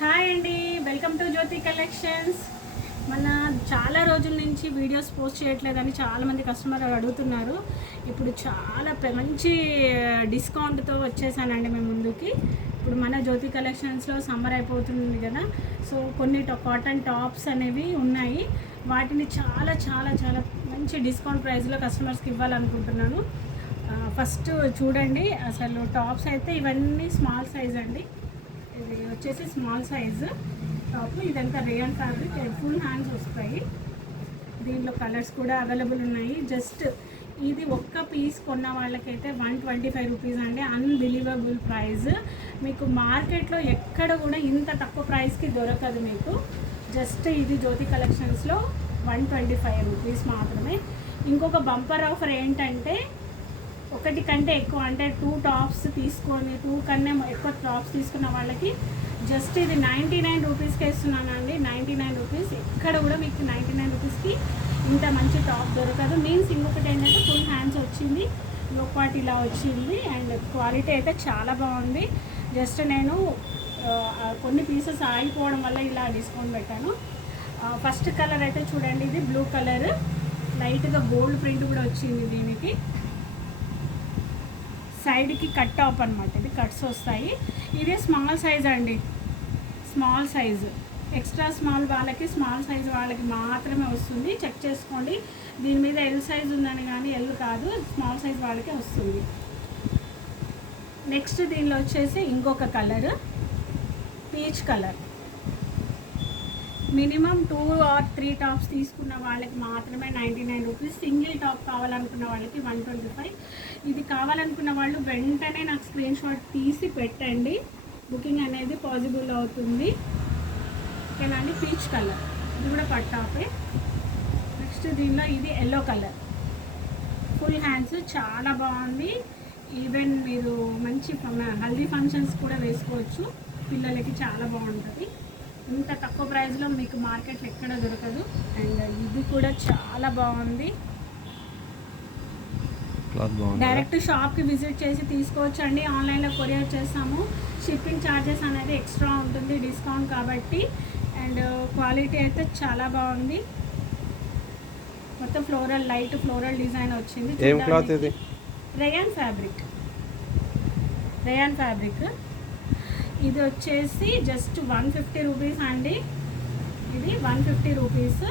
Hi అండి, welcome to Jyothi collections. మన చాలా రోజుల నుంచి వీడియోస్ పోస్ట్ చేయట్లేదని చాలామంది కస్టమర్ అడుగుతున్నారు. ఇప్పుడు చాలా మంచి డిస్కౌంట్తో వచ్చేసానండి మేము ముందుకి. ఇప్పుడు మన జ్యోతి కలెక్షన్స్లో సమ్మర్ అయిపోతుంది కదా, సో కొన్ని కాటన్ టాప్స్ అనేవి ఉన్నాయి. వాటిని చాలా చాలా చాలా మంచి డిస్కౌంట్ ప్రైస్లో కస్టమర్స్కి ఇవ్వాలనుకుంటున్నాను. ఫస్ట్ చూడండి, అసలు టాప్స్ అయితే ఇవన్నీ స్మాల్ సైజ్ అండి. ఇది వచ్చేసి స్మాల్ సైజు టాప్. ఇదంతా రేయన్ ఫ్యాబ్రిక్, ఫుల్ హ్యాండ్స్ వస్తాయి. దీంట్లో కలర్స్ కూడా అవైలబుల్ ఉన్నాయి. జస్ట్ ఇది ఒక్క పీస్ కొన్న వాళ్ళకైతే 125 రూపీస్ అండి. Unbelievable price. మీకు మార్కెట్లో ఎక్కడ కూడా ఇంత తక్కువ ప్రైస్కి దొరకదు మీకు. జస్ట్ ఇది జ్యోతి కలెక్షన్స్లో 125 రూపీస్ మాత్రమే. ఇంకొక బంపర్ ఆఫర్ ఏంటంటే, ఒకటి కంటే ఎక్కువ అంటే 2 టాప్స్ తీసుకొని 2 కన్నా ఎక్కువ టాప్స్ తీసుకున్న వాళ్ళకి జస్ట్ ఇది 99 రూపీస్కి ఇస్తున్నానండి. 99 రూపీస్. ఎక్కడ కూడా మీకు 99 రూపీస్కి ఇంత మంచి టాప్ దొరకదు. మీన్స్ ఇంకొకటి ఏంటంటే ఫుల్ హ్యాండ్స్ వచ్చింది, లోపాటి ఇలా వచ్చింది, అండ్ క్వాలిటీ అయితే చాలా బాగుంది. జస్ట్ నేను కొన్ని పీసెస్ ఆగిపోవడం వల్ల ఇలా డిస్కౌంట్ పెట్టాను. ఫస్ట్ కలర్ అయితే చూడండి, ఇది బ్లూ కలర్, లైట్గా గోల్డ్ ప్రింట్ కూడా వచ్చింది. దీనికి సైడ్కి కట్ టాప్ అనమాట, ఇది కట్స్ వస్తాయి. ఇది స్మాల్ సైజ్ అండి, స్మాల్ సైజు. ఎక్స్ట్రా స్మాల్ వాళ్ళకి, స్మాల్ సైజ్ వాళ్ళకి మాత్రమే వస్తుంది. చెక్ చేసుకోండి. దీని మీద ఎల్ సైజ్ ఉందని, కానీ ఎల్ కాదు, స్మాల్ సైజ్ వాళ్ళకే వస్తుంది. నెక్స్ట్ దీనిలో వచ్చేసి ఇంకొక colour, peach colour. Minimum 2 or 3 tops తీసుకున్న వాళ్ళకి మాత్రమే 99 రూపీస్. సింగిల్ టాప్ కావాలనుకున్న వాళ్ళకి 125. ఇది కావాలనుకున్న వాళ్ళు వెంటనే నాకు స్క్రీన్ షాట్ తీసి పెట్టండి, బుకింగ్ అనేది పాసిబుల్ అవుతుంది. ఓకేనండి. పీచ్ కలర్, ఇది కూడా కట్ టాపే. నెక్స్ట్ దీనిలో ఇది ఎల్లో కలర్, ఫుల్ హ్యాండ్స్, చాలా బాగుంది. ఈవెన్ మీరు మంచి హల్దీ ఫంక్షన్స్ కూడా వేసుకోవచ్చు, పిల్లలకి చాలా బాగుంటుంది. ఇంత తక్కువ ప్రైస్లో మీకు మార్కెట్లో ఎక్కడ దొరకదు. అండ్ ఇది కూడా చాలా బాగుంది. డైరెక్ట్ షాప్కి విజిట్ చేసి తీసుకోవచ్చు అండి. ఆన్లైన్లో కొరియర్ చేస్తాము. షిప్పింగ్ ఛార్జెస్ అనేది ఎక్స్ట్రా ఉంటుంది, డిస్కౌంట్ కాబట్టి. అండ్ క్వాలిటీ అయితే చాలా బాగుంది. మొత్తం ఫ్లోరల్, లైట్ ఫ్లోరల్ డిజైన్ వచ్చింది. Rayon fabric, rayon fabric. ఇది వచ్చేసి జస్ట్ 150 రూపీస్ అండి. ఇది 150 రూపీస్.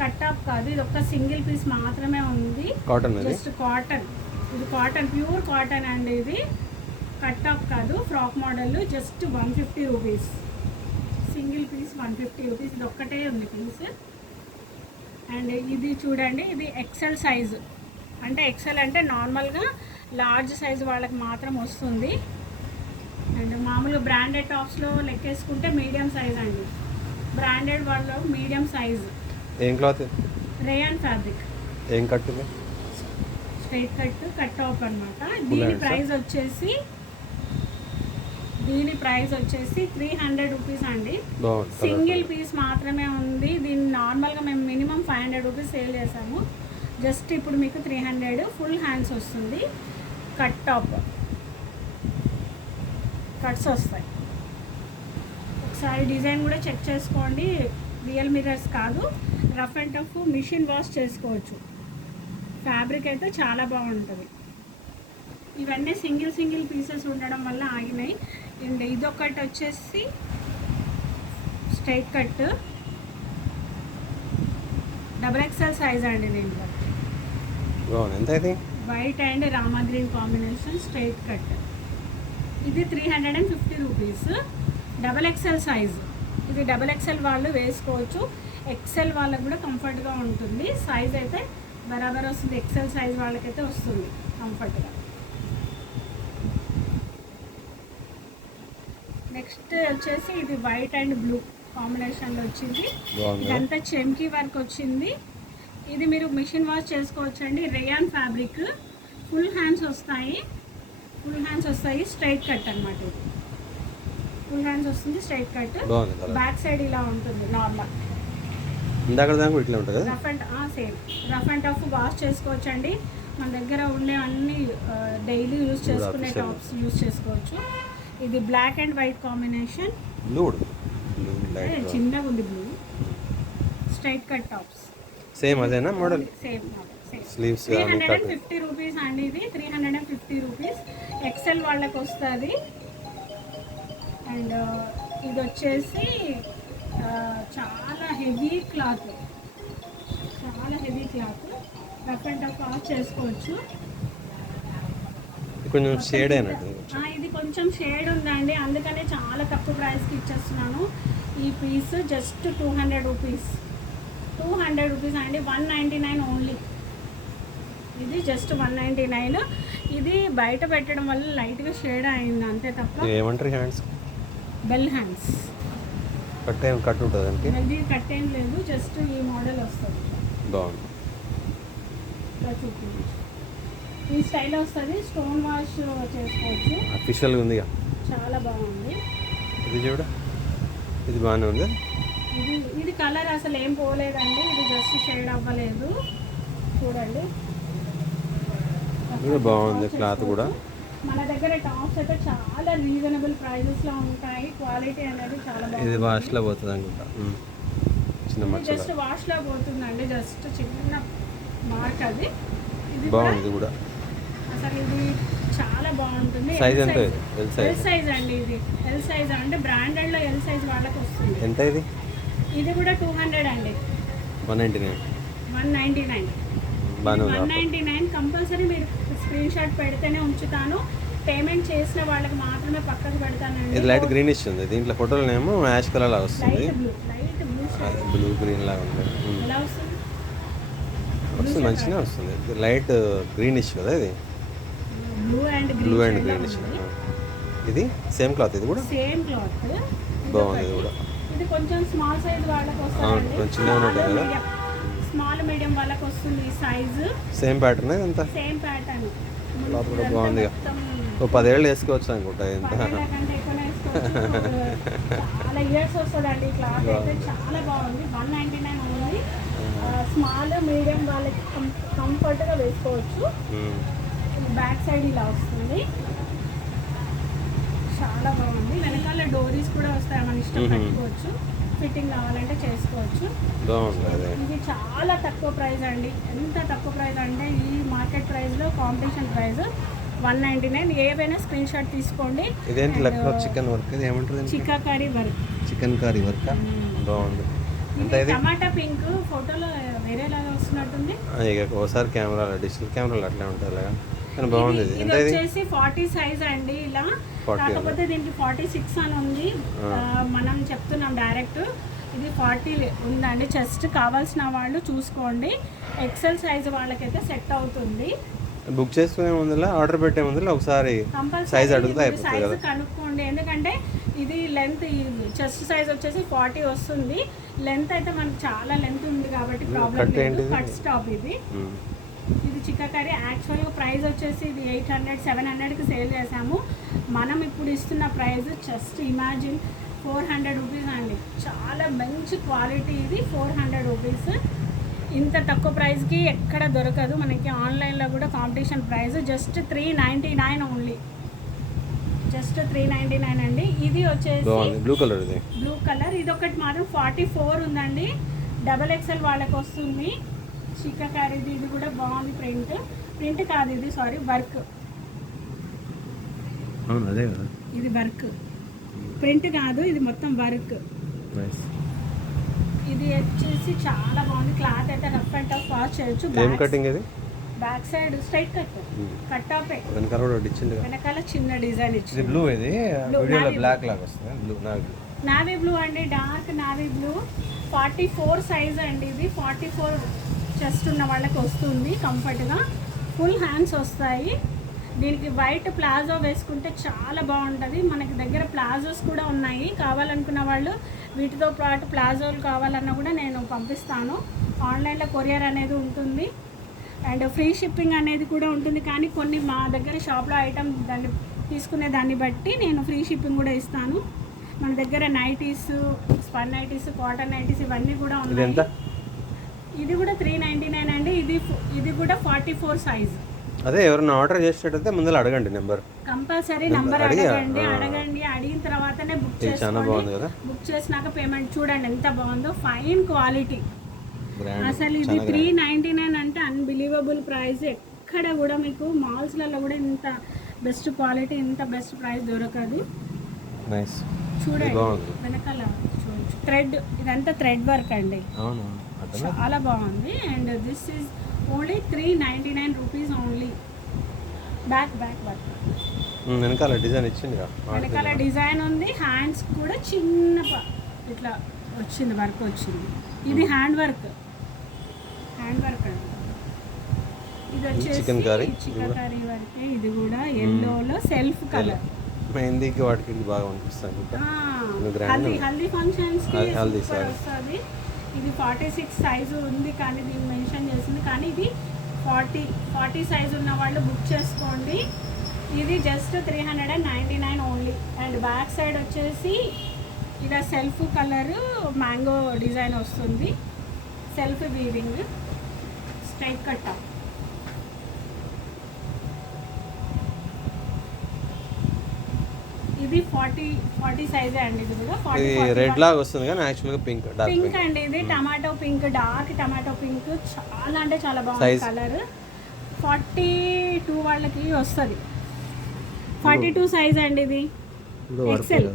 కట్ టాప్ కాదు, ఇది ఒక్క సింగిల్ పీస్ మాత్రమే ఉంది. జస్ట్ కాటన్, ఇది కాటన్, ప్యూర్ కాటన్ అండి. ఇది కట్ టాప్ కాదు, frock model. Just 150 rupees, single piece 150 rupees. ఇది ఒక్కటే ఉంది పీస్. అండ్ ఇది చూడండి, ఇది ఎక్సెల్ సైజు. అంటే ఎక్సెల్ అంటే నార్మల్గా లార్జ్ సైజు వాళ్ళకి మాత్రం వస్తుంది. అండ్ మామూలుగా బ్రాండెడ్ టాప్స్లో లెక్కేసుకుంటే మీడియం సైజ్ అండి. బ్రాండెడ్ వాళ్ళు మీడియం సైజ్. ఏం క్లాత్? Rayon fabric. ఏం cut? Straight cut, cut top అనమాట. దీని ప్రైస్ వచ్చేసి 300 రూపీస్ అండి. సింగిల్ పీస్ మాత్రమే ఉంది. దీన్ని నార్మల్గా మేము మినిమం 500 రూపీస్ సేల్ చేసాము. జస్ట్ ఇప్పుడు మీకు 300. ఫుల్ హ్యాండ్స్ వస్తుంది, కట్ టాప్, కట్స్ వస్తాయి. ఒకసారి డిజైన్ కూడా చెక్ చేసుకోండి. రియల్ మిర్రర్స్ కాదు, rough and tough, machine wash చేసుకోవచ్చు. ఫ్యాబ్రిక్ అయితే చాలా బాగుంటుంది. ఇవన్నీ సింగిల్ సింగిల్ పీసెస్ ఉండడం వల్ల ఆగినాయి. అండ్ ఇదొకటి వచ్చేసి స్ట్రైట్ కట్, XXL సైజ్ అండి. దీంట్లో white and Rama green combination straight cut. ఇది 350 రూపీస్. XXL size. ఇది XXL వాళ్ళు వేసుకోవచ్చు, ఎక్సెల్ వాళ్ళకు కూడా కంఫర్ట్గా ఉంటుంది. సైజ్ అయితే బరాబర్ వస్తుంది. ఎక్సెల్ సైజ్ వాళ్ళకైతే వస్తుంది కంఫర్ట్గా. నెక్స్ట్ వచ్చేసి ఇది వైట్ అండ్ బ్లూ కాంబినేషన్లో వచ్చింది. ఇదంతా చెమ్కీ వర్క్ వచ్చింది. ఇది మీరు మిషన్ వాష్ చేసుకోవచ్చు అండి. రేయాన్ ఫ్యాబ్రిక్, ఫుల్ హ్యాండ్స్ వస్తాయి, ఫుల్ హ్యాండ్స్ వస్తాయి. స్ట్రైట్ కట్ అనమాట. ఇది ఫుల్ హ్యాండ్స్ వస్తుంది, స్ట్రైట్ కట్. బ్యాక్ సైడ్ ఇలా ఉంటుంది normal. Rough and same rough and tough wash చేసుకోవచ్చు అండి. మన దగ్గర ఉండే అన్ని డైలీ యూజ్ చేసుకునే టాప్స్ యూజ్ చేసుకోవచ్చు. ఇది black and white combination, blue light చిన్నగా ఉంది blue. Straight cut tops same అదేనా model? Same model same. Sleeves 350 rupees అండి. ఇది 350 రూపీస్. ఎక్సెల్ వాళ్ళకి వస్తుంది. అండ్ ఇది వచ్చేసి చాలా హెవీ క్లాత్, చాలా heavy cloth. Rough and tough wash చేసుకోవచ్చు. కొంచెం షేడ్ అయినట్టు. ఇది కొంచెం షేడ్ ఉందండి, అందుకనే చాలా తక్కువ ప్రైస్కి ఇచ్చేస్తున్నాను. ఈ పీస్ జస్ట్ 200 రూపీస్. 200 రూపీస్ అండి. 199 ఓన్లీ. ఇది జస్ట్ 199. ఇది బయట పెట్టడం వల్ల లైట్గా షేడ్ అయింది అంతే తప్ప. ఏమంటారు హ్యాండ్స్? Bell hands. కట్ ఉంటుంది అంటే ఇది కట్ ఏం లేదు, జస్ట్ ఈ మోడల్ వస్తుంది. బాగుంది. ఈ స్టైల్ వస్తుంది. స్టోన్ వాష్ చేసుకోవచ్చు. అఫీషియల్గా ఉంది. చాలా బాగుంది. ఇది చూడ, ఇది బాగానే ఉంది. ఇది కలర్ అసలు ఏం పోలేదండి. ఇది జస్ట్ షేడ్ అవ్వలేదు. చూడండి, ఇది బాగుంది. క్లాత్ కూడా మన దగ్గర టాప్స్ అయితే చాలా రీజనబుల్ ప్రైజెస్లో ఉంటాయి. క్వాలిటీ అనేది చాలా బాగుంది. ఇది వాష్లో పోతుంది అనుకుంటా. చిన్న జస్ట్ వాష్లో పోతుందండి. జస్ట్ చిన్న మార్క్ అది. ఇది బాగుంది కూడా. అసలు ఇది చాలా బాగుంటుంది. సైజ్ ఎంత? ఎల్ సైజ్ అండి. ఇది ఎల్ సైజ్ అంటే బ్రాండెడ్లో ఎల్ సైజ్ వాళ్ళకి వస్తుంది. ఎంత ఇది? ఇది కూడా 200 అండి. 199. 199. 199 కంపల్సరీ. మీరు స్క్రీన్ షాట్ పెడితేనే ఉంచుతాను. పేమెంట్ చేసిన వాళ్ళకి మాత్రమే పక్కకు పెడతానండి. ఇది లైట్ గ్రీనిష్ ఉంది. దీంట్లో ఫోటోలో ఏమో యాష్ కలర్ లాగా వస్తుంది. లైట్ బ్లూ గ్రీన్ లాగా ఉంది. ఎలా వస్తుంది? వస్తుంది, మంచిగా వస్తుంది. లైట్ గ్రీనిష్ కదా ఇది. Blue and greenish. ఇది సేమ్ క్లాత్. ఇది కూడా సేమ్ క్లాత్. బాగుంది. ఇది కూడా ఇది కొంచెం స్మాల్ సైజ్ వాళ్ళకి వస్తుంది. కొంచెం ఉన్నట్టు కదా. స్మాల్ మీడియం వాళ్ళకి వస్తుంది ఈ సైజు. Same pattern. ఎంత? Same pattern. క్లాత్ కూడా బాగుంది. ఓ 10 ఏళ్ళు వేసుకోవచ్చు అనుకుంటా. ఎంత చాలా ఇయర్స్ వస్తుందండి. క్లాత్ అయితే చాలా బాగుంది. 199 ఉంది. స్మాల్ మీడియం వాళ్ళకి కంఫర్ట్గా వేసుకోవచ్చు. బ్యాక్ సైడ్ ఇలా వస్తుంది. చాలా బాగుంది. వెనకాల డోరీస్ కూడా వస్తాయి, మన ఇష్టం పెట్టుకోవచ్చు. ఫిట్టింగ్ కావాలంటే చేసుకోవచ్చు. ఇది చాలా తక్కువ ప్రైస్ అండి. ఎంత తక్కువ ప్రైస్ అంటే ఈ మార్కెట్ ప్రైస్లో కాంపిటీషన్ ప్రైస్ 199. ఏవైనా స్క్రీన్ షాట్ తీసుకోండి. ఇదేంటి లక్నో చికెన్ వర్క్? ఇది ఏమంటారు? చికాకారీ వర్క్. Chicken curry work. బాగుంది. ఎంత ఇది? టమాటా పింక్. ఫోటోలో వేరేలాగా వస్తున్నట్టుంది. ఇక ఒకసారి కెమెరాలో, డిజిటల్ కెమెరాలో అట్లా ఉంటుంది కానీ బాగుంది. ఇది ఎంత? ఇది వచ్చేసి 40 సైజ్ అండి. ఇలా కాకపోతే దీనికి 46 అని ఉంది. మనం చెప్తున్నాం డైరెక్ట్. ఇది 40 ఉందండి. జస్ట్ కావాల్సిన వాళ్ళు చూసుకోండి. ఎక్సెల్ సైజ్ వాళ్ళకైతే సెట్ అవుతుంది. బుక్ చేసుకునే ముందులా, ఆర్డర్ పెట్టే ముందులా ఒకసారి సైజ్ అడుగుతా అయిపోతుంది కదా. కనుక్కోండి. ఎందుకంటే ఇది లెంత్, చెస్ట్ సైజ్ వచ్చేసి 40 వస్తుంది. లెంత్ అయితే మనకు చాలా లెంత్ ఉంది కాబట్టి ప్రాబ్లం లేదు. కట్ స్టాప్ ఇది. ఇది చిక్కకర్రీ. యాక్చువల్గా ప్రైస్ వచ్చేసి ఇది 800, 700కి సేల్ చేసాము. మనం ఇప్పుడు ఇస్తున్న ప్రైస్ జస్ట్ ఇమాజిన్ 400 రూపీస్ అండి. చాలా మంచి క్వాలిటీ. ఇది 400 రూపీస్. ఇంత తక్కువ ప్రైస్కి ఎక్కడ దొరకదు మనకి. ఆన్లైన్లో కూడా competition price just 399 only. Just 399 అండి. ఇది వచ్చేసి బ్లూ కలర్. ఇది బ్లూ కలర్. ఇది ఒకటి మాత్రం 44 ఉందండి. XXL వాళ్ళకి వస్తుంది. చిక్కకారీది. ఇది కూడా బాగుంది. ప్రింట్ కాదు ఇది, సారీ, వర్క్. అదే కదా, ఇది వర్క్. ప్రింట్ కాదు, ఇది మొత్తం వర్క్. ఇది వచ్చేసి చాలా బాగుంది. క్లాత్ అయితే రఫ్ అండ్ టఫ్ వాష్ చేయొచ్చు. కటింగ్ ఇది. బ్యాక్ సైడ్ స్ట్రైట్ కట్ టాపే. వెనకాల చిన్న డిజైన్ ఇచ్చింది. బ్లూ. ఇది వీడియోలో బ్లాక్ లాగా వస్తుంది. బ్లూ, నావీ బ్లూ అండి. Dark navy blue. 44 సైజ్ అండి. ఇది 44 చెస్ట్ ఉన్న వాళ్ళకి వస్తుంది కంఫర్ట్గా. ఫుల్ హ్యాండ్స్ వస్తాయి. దీనికి వైట్ ప్లాజో వేసుకుంటే చాలా బాగుంటుంది. మనకి దగ్గర ప్లాజోస్ కూడా ఉన్నాయి. కావాలనుకున్న వాళ్ళు వీటితో పాటు ప్లాజోలు కావాలన్నా కూడా నేను పంపిస్తాను. ఆన్లైన్లో కొరియర్ అనేది ఉంటుంది అండ్ ఫ్రీ షిప్పింగ్ అనేది కూడా ఉంటుంది. కానీ కొన్ని మా దగ్గర షాప్లో ఐటమ్ దాన్ని తీసుకునే దాన్ని బట్టి నేను ఫ్రీ షిప్పింగ్ కూడా ఇస్తాను. మన దగ్గర nighties, spun nighties, cotton nighties ఇవన్నీ కూడా ఉన్నాయి. ఇది కూడా 399 అండి. ఇది కూడా 44 సైజ్. అదే ఎవరైనా ఆర్డర్ చేసేటట్టయితే ముందర అడగండి నెంబర్. కంపల్సరీ నంబర్ అడగండి. అడిగిన తర్వాతనే బుక్ ఇది చాలా బాగుంది చేసుకోండి. కదా, బుక్ చేసినాక పేమెంట్ చూడండి ఎంత బాగుందో, ఫైన్ క్వాలిటీ. బ్రాండ్ అసలు ఇది 399 అంటే అన్బిలీవబుల్ ప్రైస్. ఎక్కడ కూడా మీకు మాల్స్లలో కూడా ఇంత బెస్ట్ క్వాలిటీ, ఇంత బెస్ట్ ప్రైస్ దొరకదు. నైస్. చూడండి బాగుంది. వెనకాల చూడొచ్చు థ్రెడ్, ఇదంతా థ్రెడ్ వర్క్ అండి, అవును అర్థం. చాలా బాగుంది. And this is only 399 rupees only. Back work, వెనకాల డిజైన్ ఇచ్చింది కదా, వెనకాల డిజైన్ ఉంది. హ్యాండ్స్ కూడా చిన్న ఇట్లా వచ్చింది, వర్క్ వచ్చింది. ఇది హ్యాండ్ వర్క్ అండి. ఇది వచ్చేసి చికెన్ కర్రీ వర్క్. ఇది కూడా ఎల్లోలో సెల్ఫ్ కలర్. మెహందీకి వాటికి ఇది బాగా అనిపిస్తుంది. హల్దీ ఫంక్షన్స్ కి హల్దీ సూపర్ వస్తుంది. ఇది 46 సైజు ఉంది కానీ దీన్ని మెన్షన్ చేసింది, కానీ ఇది 40 సైజు ఉన్న వాళ్ళు బుక్ చేసుకోండి. ఇది just 399 only. And back side వచ్చేసి ఇలా సెల్ఫ్ కలర్ మ్యాంగో డిజైన్ వస్తుంది, సెల్ఫ్ వీవింగ్, స్ట్రైట్ కట్. ఇది 40 సైజే అండి. ఇది కూడా ఇది 40 రెడ్ లాగా వస్తుంది కానీ యాక్చువల్గా పింక్, డార్క్ పింక్ అండి. ఇది tomato pink, dark tomato pink, చాలా అంటే చాలా బాగుంది Size? కలర్. 42 వాళ్ళకి వస్తుంది. 42 సైజ్ అండి. ఇది ఎక్సెల్.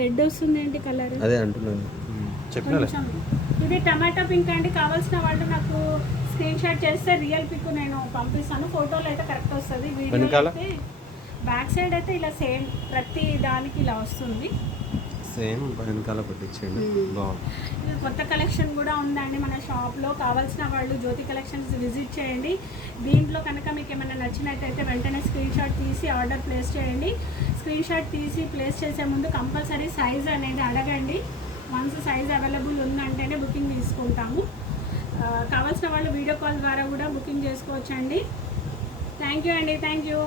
రెడ్ వస్తుంది ఏంటి కలర్, అదే అంటున్నాను, చెప్పినా. ఇది టమాటో పింక్ అండి. కావాల్సిన వాళ్ళు నాకు స్క్రీన్ షాట్ చేస్తే రియల్ పిక్ నేను పంపిస్తాను. ఫోటోలో అయితే కరెక్ట్ వస్తుంది, వీడియో అయితే బ్యాక్ సైడ్ అయితే ఇలా సేమ్ ప్రతి దానికి ఇలా వస్తుంది. సేమ్ వెనకాల పట్టించండి, బాగుంది. ఇది కొత్త కలెక్షన్ కూడా ఉందండి మన షాప్లో. కావాల్సిన వాళ్ళు జ్యోతి కలెక్షన్స్ విజిట్ చేయండి. దీంట్లో కనుక మీకు ఏమైనా నచ్చినట్టయితే వెంటనే స్క్రీన్ షాట్ తీసి ఆర్డర్ ప్లేస్ చేయండి. స్క్రీన్ షాట్ తీసి ప్లేస్ చేసే ముందు కంపల్సరీ సైజ్ అనేది అడగండి. వన్స్ సైజ్ అవైలబుల్ ఉందంటేనే బుకింగ్ తీసుకుంటాము. కావాల్సిన వాళ్ళు వీడియో కాల్ ద్వారా కూడా బుకింగ్ చేసుకోవచ్చండి. థ్యాంక్ యూ అండి, థ్యాంక్ యూ.